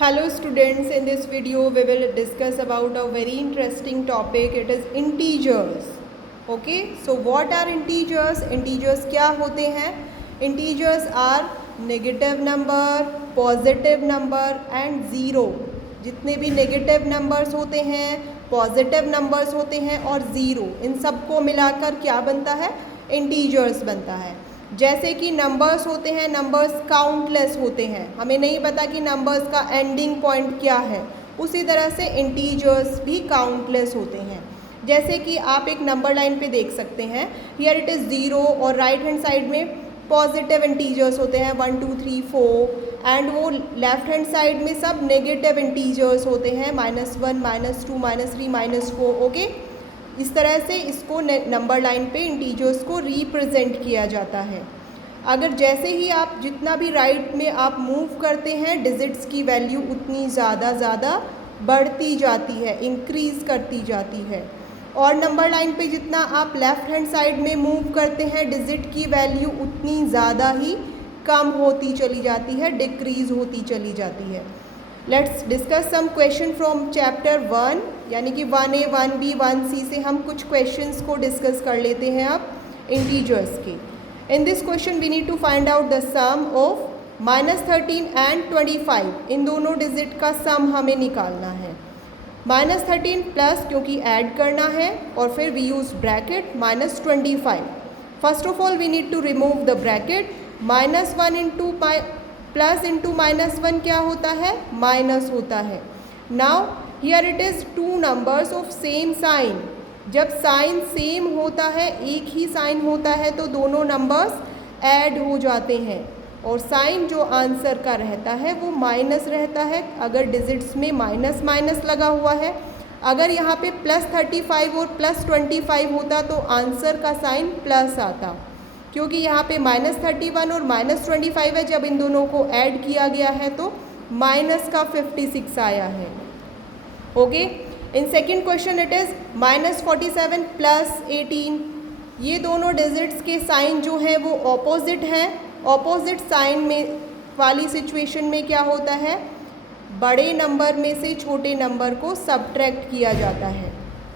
Hello students, in this video we will discuss about a very interesting topic. It is integers. Okay, so what are integers? Integers क्या होते हैं? Integers are negative number, positive number and zero. जितने भी negative numbers होते हैं, positive numbers होते हैं और zero, इन सबको मिलाकर क्या बनता है? Integers बनता है। जैसे कि नंबर्स होते हैं, नंबर्स काउंटलेस होते हैं, हमें नहीं पता कि नंबर्स का एंडिंग पॉइंट क्या है। उसी तरह से इंटीजर्स भी काउंटलेस होते हैं। जैसे कि आप एक नंबर लाइन पे देख सकते हैं, हियर इट इज़ 0 और राइट हैंड साइड में पॉजिटिव इंटीजर्स होते हैं 1 2 3 4 एंड वो लेफ्ट हैंड साइड में सब नेगेटिव इंटीजर्स होते हैं -1 -2 -3 -4। ओके, इस तरह से इसको नंबर लाइन पे इंटीजर्स को रिप्रेजेंट किया जाता है। अगर जैसे ही आप जितना भी राइट में आप मूव करते हैं, डिजिट्स की वैल्यू उतनी ज़्यादा बढ़ती जाती है, इंक्रीज़ करती जाती है। और नंबर लाइन पे जितना आप लेफ़्ट हैंड साइड में मूव करते हैं, डिजिट की वैल्यू उतनी ज़्यादा ही कम होती चली जाती है, डिक्रीज़ होती चली जाती है। Let's discuss some question from chapter 1 यानी कि 1A 1B 1C से हम कुछ क्वेश्चंस को डिस्कस कर लेते हैं अब इंटीजर्स के। In this question we need to find out the sum of -13 and 25। इन दोनों डिजिट का सम हमें निकालना है। -13 प्लस क्योंकि ऐड करना है और फिर we use bracket -25। First of all we need to remove the bracket. -1 into plus into -1 क्या होता है? माइनस होता है। Now here it is two numbers of same sign. जब साइन सेम होता है, एक ही साइन होता है, तो दोनों नंबर्स ऐड हो जाते हैं और साइन जो आंसर का रहता है वो माइनस रहता है अगर डिजिट्स में माइनस माइनस लगा हुआ है। अगर यहाँ पे +35 और +25 होता तो आंसर का साइन प्लस आता, क्योंकि यहाँ पे -31 और -25 है। जब इन दोनों को ऐड किया गया है तो माइनस का 56 आया है। Okay, in second question it is -47 plus 18। ये दोनों डिजिट्स के साइन जो हैं वो ऑपोजिट हैं। ऑपोजिट साइन में वाली सिचुएशन में क्या होता है? बड़े नंबर में से छोटे नंबर को सब्ट्रैक्ट किया जाता है।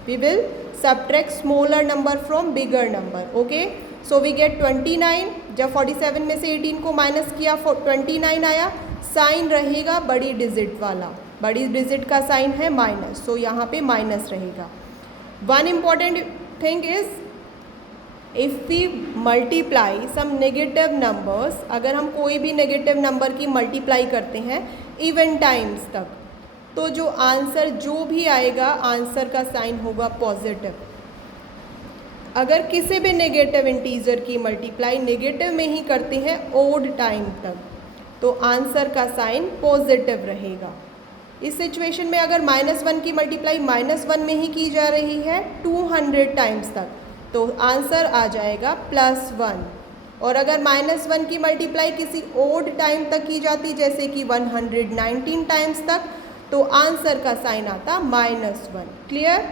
We will subtract smaller number from bigger number. Okay, so we get 29। जब 47 में से 18 को माइनस किया 29 आया। साइन रहेगा बड़ी डिजिट वाला, बड़ी डिजिट का साइन है माइनस, सो यहाँ पे माइनस रहेगा। One important thing is if we multiply some negative numbers, अगर हम कोई भी नेगेटिव नंबर की मल्टीप्लाई करते हैं इवन टाइम्स तक, तो जो आंसर जो भी आएगा आंसर का साइन होगा पॉजिटिव। अगर किसी भी नेगेटिव इंटीजर की मल्टीप्लाई नेगेटिव में ही करते हैं ओड टाइम तक, तो आंसर का साइन पॉजिटिव रहेगा। इस सिचुएशन में अगर -1 की मल्टीप्लाई -1 में ही की जा रही है 200 टाइम्स तक, तो आंसर आ जाएगा +1। और अगर -1 की मल्टीप्लाई किसी ओड टाइम तक की जाती, जैसे कि 119 टाइम्स तक, तो आंसर का साइन आता -1। Clear?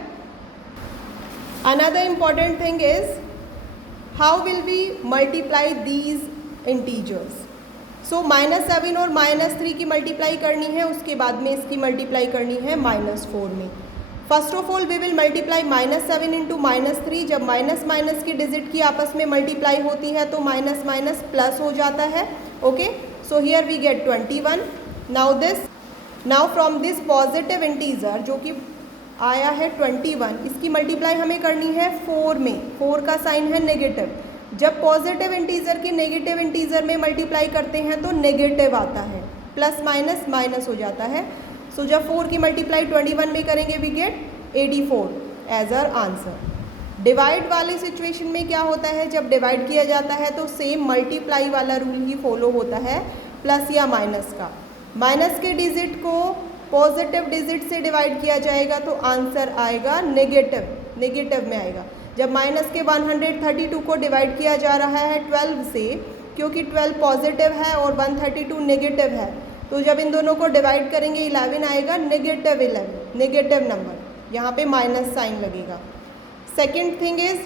Another important thing is how will we multiply these integers? So -7 और -3 की मल्टीप्लाई करनी है, उसके बाद में इसकी मल्टीप्लाई करनी है -4 में। First of all we will multiply -7 into -3। जब माइनस माइनस की डिजिट की आपस में मल्टीप्लाई होती है तो माइनस माइनस प्लस हो जाता है। Okay, so here we get 21। Now from this positive integer जो कि आया है 21, इसकी मल्टीप्लाई हमें करनी है 4 में। 4 का साइन है नेगेटिव। जब पॉजिटिव इंटीजर की नेगेटिव इंटीजर में मल्टीप्लाई करते हैं तो नेगेटिव आता है, प्लस माइनस माइनस हो जाता है। सो जब 4 की मल्टीप्लाई 21 में करेंगे we get 84 as our answer. Divide वाली सिचुएशन में क्या होता है? जब डिवाइड किया जाता है तो सेम मल्टीप्लाई वाला रूल ही फॉलो होता है, प्लस या माइनस का। माइनस के डिजिट को पॉजिटिव डिजिट से डिवाइड किया जाएगा तो आंसर आएगा नेगेटिव में आएगा। जब माइनस के 132 को डिवाइड किया जा रहा है 12 से, क्योंकि 12 पॉजिटिव है और 132 नेगेटिव है, तो जब इन दोनों को डिवाइड करेंगे 11 आएगा, -11 नेगेटिव नंबर, यहाँ पे माइनस साइन लगेगा। सेकेंड थिंग इज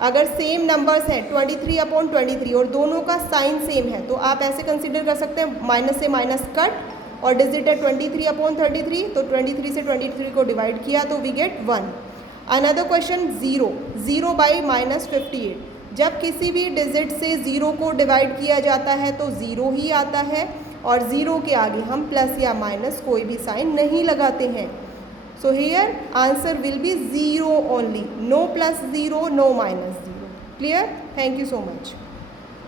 अगर सेम नंबर्स हैं 23/23 और दोनों का साइन सेम है, तो आप ऐसे कंसिडर कर सकते हैं माइनस से माइनस कट, और डिजिट है 23/33, तो 23 से 23 को डिवाइड किया तो वी गेट 1। अनदर क्वेश्चन 0/-58, जब किसी भी डिजिट से 0 को डिवाइड किया जाता है तो 0 ही आता है, और 0 के आगे हम प्लस या माइनस कोई भी साइन नहीं लगाते हैं। So here answer will be 0 only, no +0, no -0। Clear? Thank you so much.